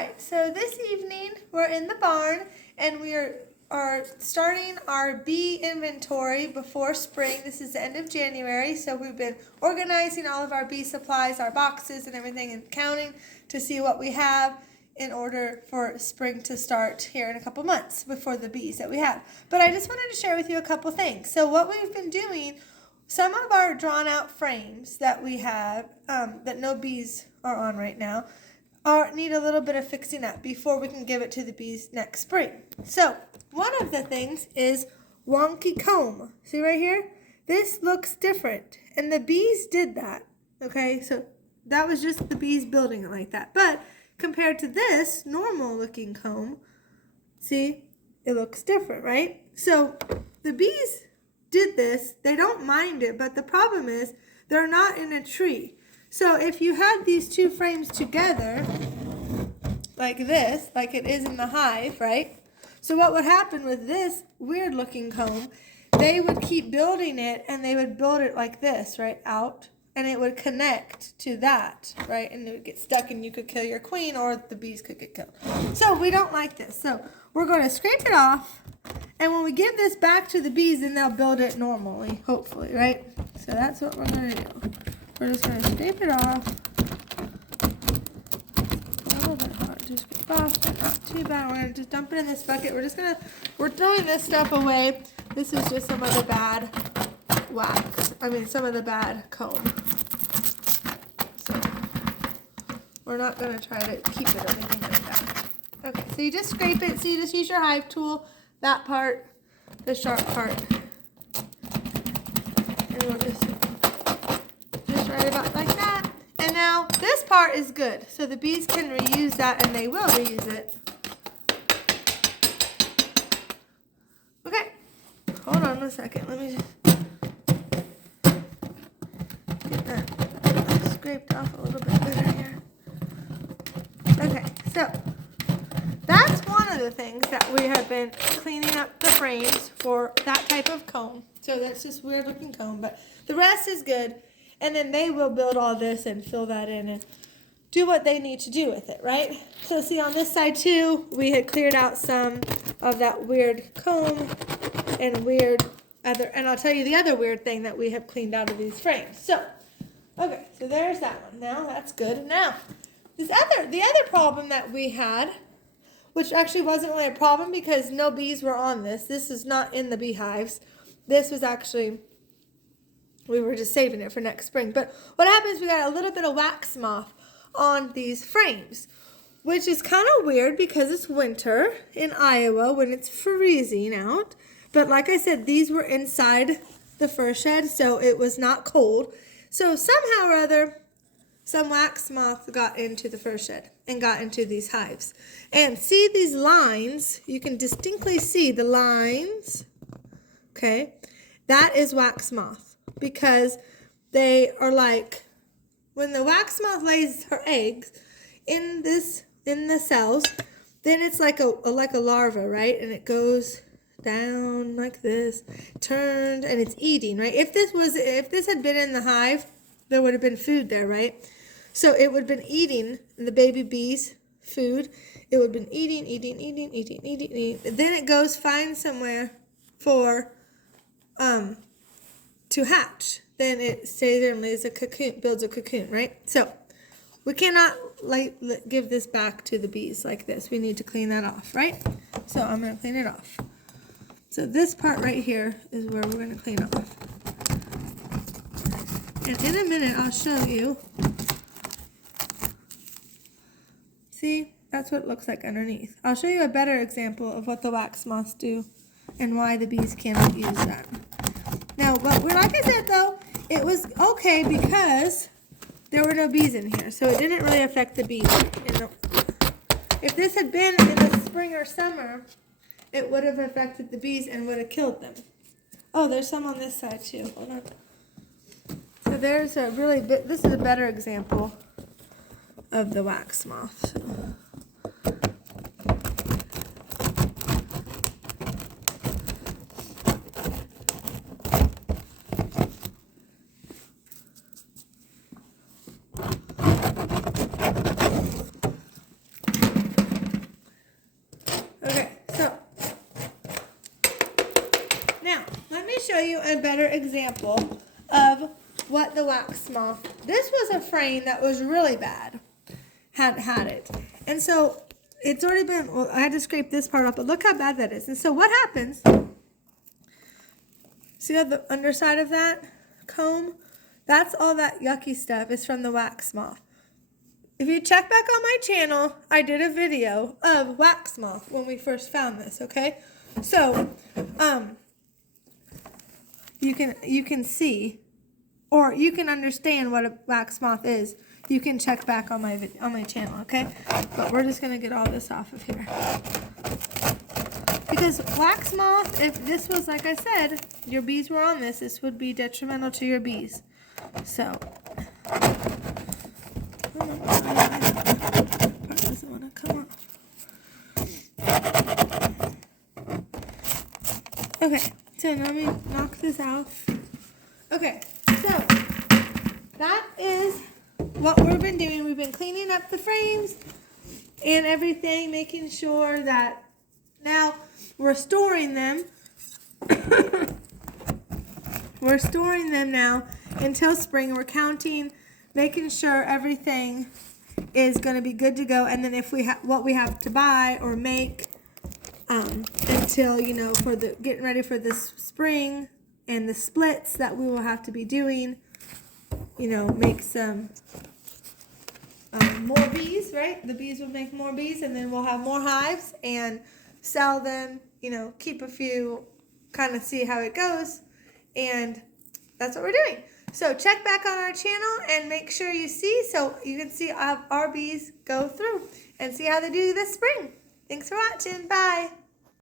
right, so this evening we're in the barn and we are starting our bee inventory before spring. This is the end of January, so we've been organizing all of our bee supplies, our boxes and everything, and counting to see what we have in order for spring to start here in a couple months before the bees that we have. But I just wanted to share with you a couple things. So what we've been doing, some of our drawn out frames that we have that no bees are on right now need a little bit of fixing up before we can give it to the bees next spring. So one of the things is wonky comb. See right here? This looks different, and the bees did that. Okay, so that was just the bees building it like that. But compared to this normal looking comb, see, it looks different, right? So the bees did this. They don't mind it, but the problem is they're not in a tree. So if you had these two frames together, like this, like it is in the hive, right? So what would happen with this weird looking comb, they would keep building it, and they would build it like this, right, out, and it would connect to that, right, and it would get stuck, and you could kill your queen, or the bees could get killed. So we don't like this. So we're going to scrape it off, and when we give this back to the bees, then they'll build it normally, hopefully, right? So that's what we're going to do. We're just going to scrape it off. A little bit hard to scrape off, but not too bad. We're going to just dump it in this bucket. We're throwing this stuff away. This is just some of the bad wax. Some of the bad comb. So we're not going to try to keep it or anything like that. Okay, so you just scrape it. So you just use your hive tool, that part, the sharp part. And we'll just right about like that. And now this part is good, so the bees can reuse that, and they will reuse it. Okay, hold on a second. Let me just get that scraped off a little bit better here. Okay, so that's one of the things that we have been cleaning up the frames for that type of comb. So that's just weird looking comb, but the rest is good. And then they will build all this and fill that in and do what they need to do with it, right? So see, on this side too, we had cleared out some of that weird comb and and I'll tell you the other weird thing that we have cleaned out of these frames. So, okay, so there's that one. Now that's good. Now, the other problem that we had, which actually wasn't really a problem because no bees were on this. This is not in the beehives. This was actually, we were just saving it for next spring. But what happens, we got a little bit of wax moth on these frames, which is kind of weird because it's winter in Iowa when it's freezing out. But like I said, these were inside the fur shed, so it was not cold. So somehow or other, some wax moth got into the fur shed and got into these hives. And see these lines, you can distinctly see the lines, okay? That is wax moth. Because they are like, when the wax moth lays her eggs in the cells, then it's like a larva, right? And it goes down like this, turned, and it's eating, right? If this had been in the hive, there would have been food there, right? So it would have been eating the baby bees' food. It would have been eating. Then it goes find somewhere for to hatch. Then it stays there and lays a cocoon, builds a cocoon, right? So we cannot give this back to the bees like this. We need to clean that off, right? So I'm going to clean it off. So this part right here is where we're going to clean off. And in a minute, I'll show you. See, that's what it looks like underneath. I'll show you a better example of what the wax moths do and why the bees cannot use that. Now, but like I said, though, it was okay because there were no bees in here, so it didn't really affect the bees. If this had been in the spring or summer, it would have affected the bees and would have killed them. Oh, there's some on this side, too. Hold on. So there's this is a better example of the wax moth. So. show you a better example of what the wax moth. This was a frame that was really bad. Had it. And so it's already been, well, I had to scrape this part off, but look how bad that is. And so what happens, see on the underside of that comb? That's all that yucky stuff is from the wax moth. If you check back on my channel, I did a video of wax moth when we first found this, okay? So, you can see, or you can understand what a wax moth is. You can check back on my channel, okay? But we're just gonna get all this off of here. Because wax moth, if this was, like I said, your bees were on this would be detrimental to your bees. So, part doesn't want to come off. Okay, so now let me knock this off. Okay, so that is what we've been doing. We've been cleaning up the frames and everything, making sure that now we're storing them. We're storing them now until spring. We're counting, making sure everything is going to be good to go. And then if we have what we have to buy or make until, you know, for the getting ready for this spring and the splits that we will have to be doing, you know, make some more bees, right? The bees will make more bees, and then we'll have more hives and sell them, you know, keep a few, kind of see how it goes. And that's what we're doing. So check back on our channel and make sure you see, so you can see our bees go through and see how they do this spring. Thanks for watching. Bye.